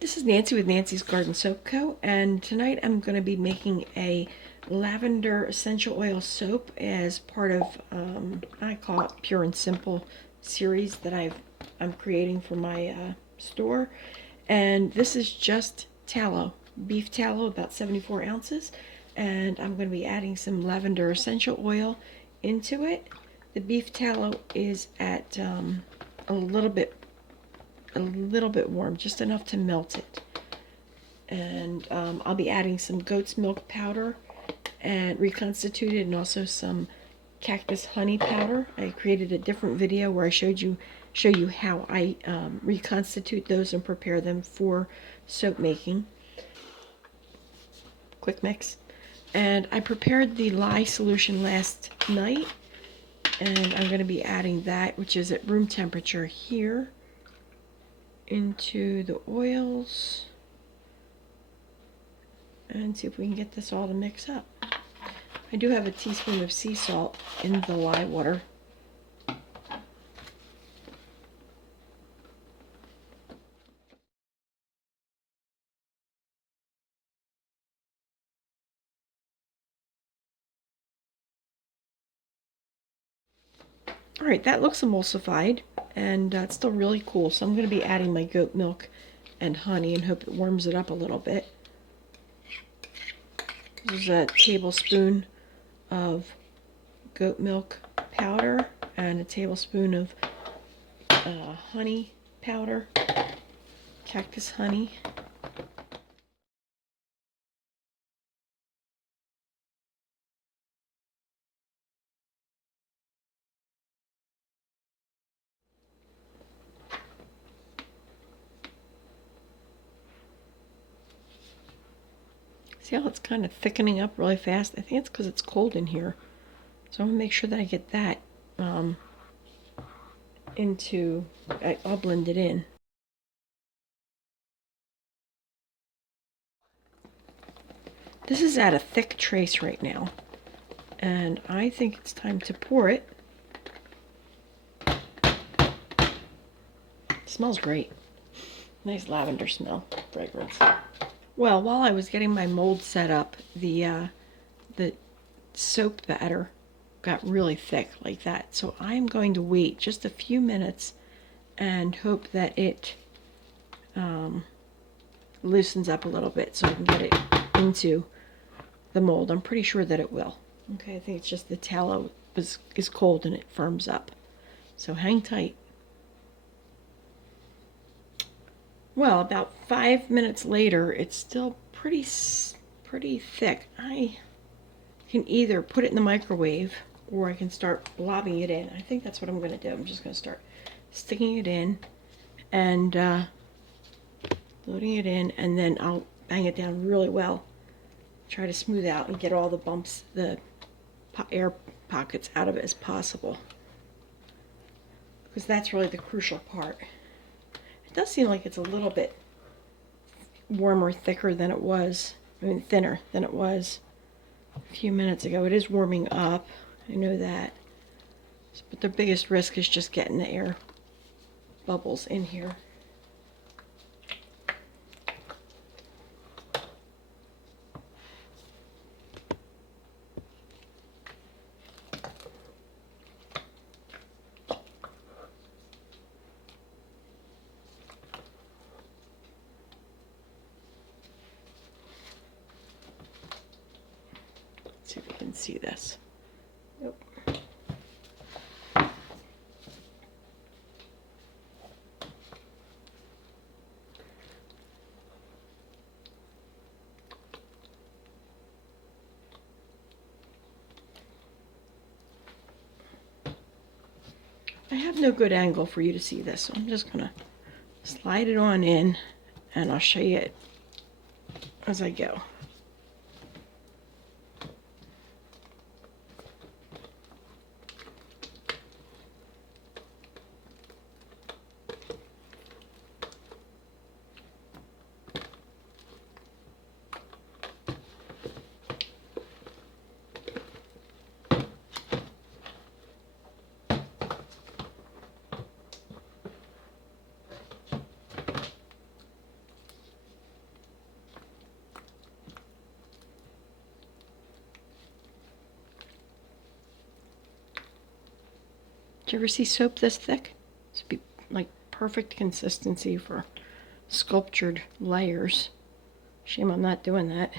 This is Nancy with Nancy's Garden Soap Co. And tonight I'm going to be making a lavender essential oil soap as part of I call it Pure and Simple series that I'm creating for my store. And this is just tallow, beef tallow, about 74 ounces. And I'm going to be adding some lavender essential oil into it. The beef tallow is at a little bit warm, just enough to melt it. And I'll be adding some goat's milk powder and reconstituted, and also some cactus honey powder. I created a different video where I show you how I reconstitute those and prepare them for soap making. Quick mix. And I prepared the lye solution last night, and I'm going to be adding that, which is at room temperature, here into the oils, and see if we can get this all to mix up. I do have a teaspoon of sea salt in the lye water. Alright, that looks emulsified, and it's still really cool, so I'm going to be adding my goat milk and honey and hope it warms it up a little bit. This is a tablespoon of goat milk powder and a tablespoon of honey powder, cactus honey. See how it's kind of thickening up really fast? I think it's because it's cold in here. So I'm going to make sure that I get that I'll blend it in. This is at a thick trace right now, and I think it's time to pour it. It smells great. Nice lavender smell, fragrance. Well, while I was getting my mold set up, the soap batter got really thick like that. So I'm going to wait just a few minutes and hope that it loosens up a little bit so I can get it into the mold. I'm pretty sure that it will. Okay, I think it's just the tallow is cold and it firms up. So hang tight. Well, about 5 minutes later, it's still pretty thick. I can either put it in the microwave or I can start blobbing it in. I think that's what I'm going to do. I'm just going to start sticking it in and loading it in, and then I'll bang it down really well. Try to smooth out and get all the bumps, the air pockets out of it as possible, because that's really the crucial part. It does seem like it's a little bit warmer, thicker than it was, thinner than it was a few minutes ago. It is warming up, I know that. But the biggest risk is just getting the air bubbles in here. See if you can see this. Nope. I have no good angle for you to see this, so I'm just gonna slide it on in, and I'll show you it as I go. you ever see soap this thick? This would be like perfect consistency for sculptured layers. Shame I'm not doing that.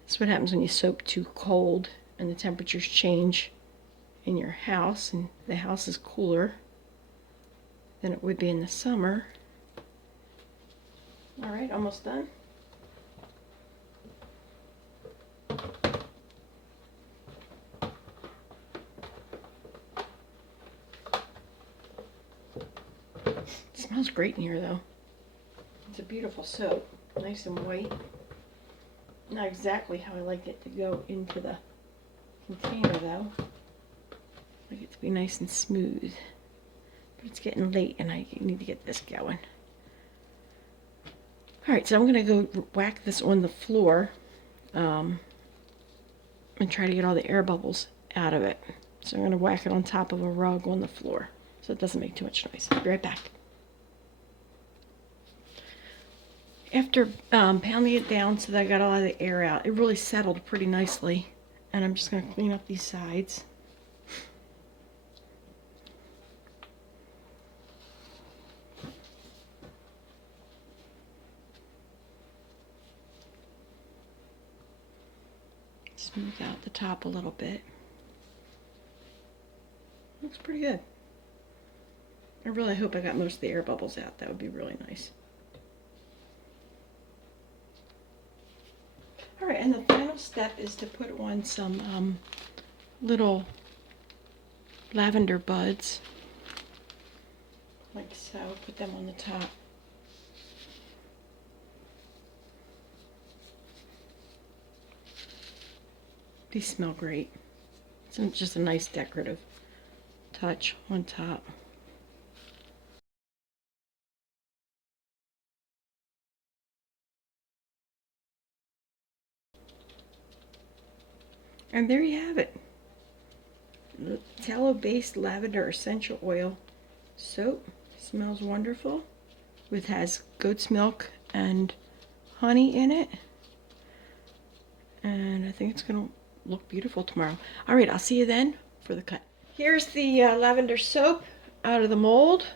That's what happens when you soap too cold and the temperatures change in your house, and the house is cooler than it would be in the summer. All right, almost done. It smells great in here though. It's a beautiful soap, nice and white. Not exactly how I like it to go into the container though. I like it to be nice and smooth. But it's getting late and I need to get this going. Alright, so I'm going to go whack this on the floor and try to get all the air bubbles out of it. So I'm going to whack it on top of a rug on the floor so it doesn't make too much noise. I'll be right back. After pounding it down so that I got all of the air out, it really settled pretty nicely. And I'm just going to clean up these sides. Smooth out the top a little bit. Looks pretty good. I really hope I got most of the air bubbles out. That would be really nice. Alright, and the final step is to put on some little lavender buds. Like so. Put them on the top. These smell great. It's just a nice decorative touch on top. And there you have it. The tallow-based lavender essential oil soap. Smells wonderful. It has goat's milk and honey in it. And I think it's going to look beautiful tomorrow. Alright, I'll see you then for the cut. Here's the lavender soap out of the mold.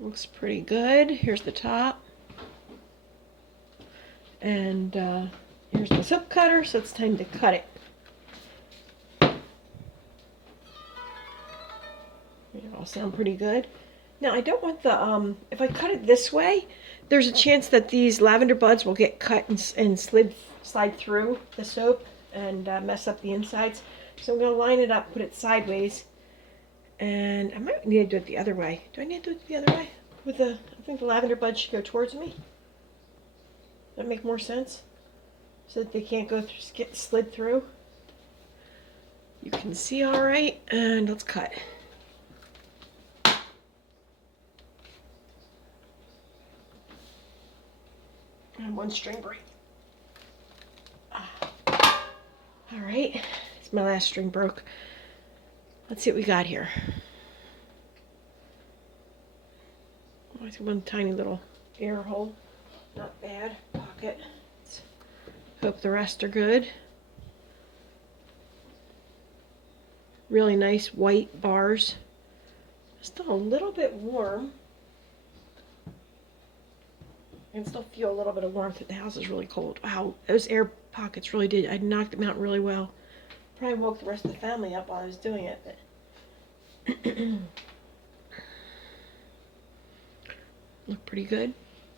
Looks pretty good. Here's the top. And here's the soap cutter, so it's time to cut it. They all sound pretty good. Now I don't want the, if I cut it this way, there's a chance that these lavender buds will get cut and slide through the soap and mess up the insides. So I'm going to line it up, put it sideways, and I might need to do it the other way. Do I need to do it the other way? I think the lavender buds should go towards me. Does that make more sense? So that they can't get slid through. You can see all right, and let's cut. And one string break. All right, it's my last string broke. Let's see what we got here. Oh, it's one tiny little air hole. Not bad. Pocket. Let's hope the rest are good. Really nice white bars. Still a little bit warm. I can still feel a little bit of warmth. The house is really cold. Wow, those air pockets really did. I knocked them out really well. Probably woke the rest of the family up while I was doing it. But look pretty good.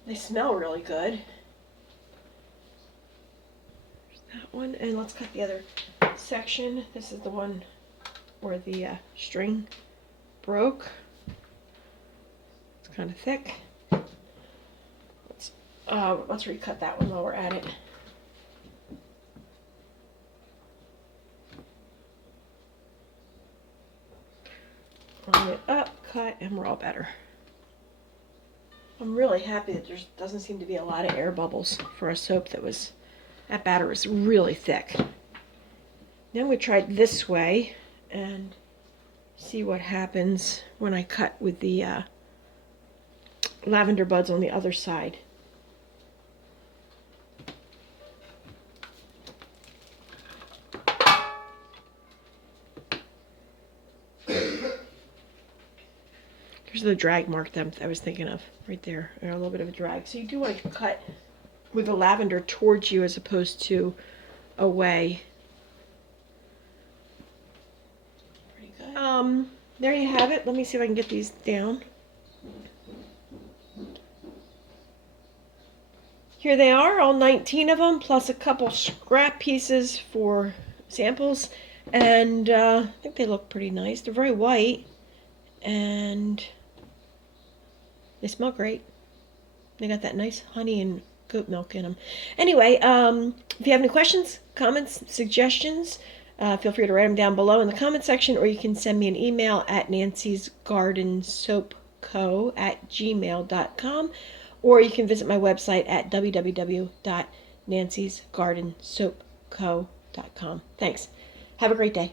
They smell really good. There's that one. And let's cut the other section. This is the one where the string broke. It's kind of thick. Let's recut that one while we're at it. Line it up, cut, and we're all better. I'm really happy that there doesn't seem to be a lot of air bubbles for a soap that batter was really thick. Then we try it this way and see what happens when I cut with the lavender buds on the other side. There's the drag mark that I was thinking of right there. A little bit of a drag. So you do want to cut with the lavender towards you as opposed to away. Pretty good. There you have it. Let me see if I can get these down. Here they are, all 19 of them, plus a couple scrap pieces for samples. And I think they look pretty nice. They're very white, and they smell great. They got that nice honey and goat milk in them. Anyway, if you have any questions, comments, suggestions, feel free to write them down below in the comment section, or you can send me an email at nancysgardensoapco@gmail.com, or you can visit my website at www.nancysgardensoapco.com. Thanks. Have a great day.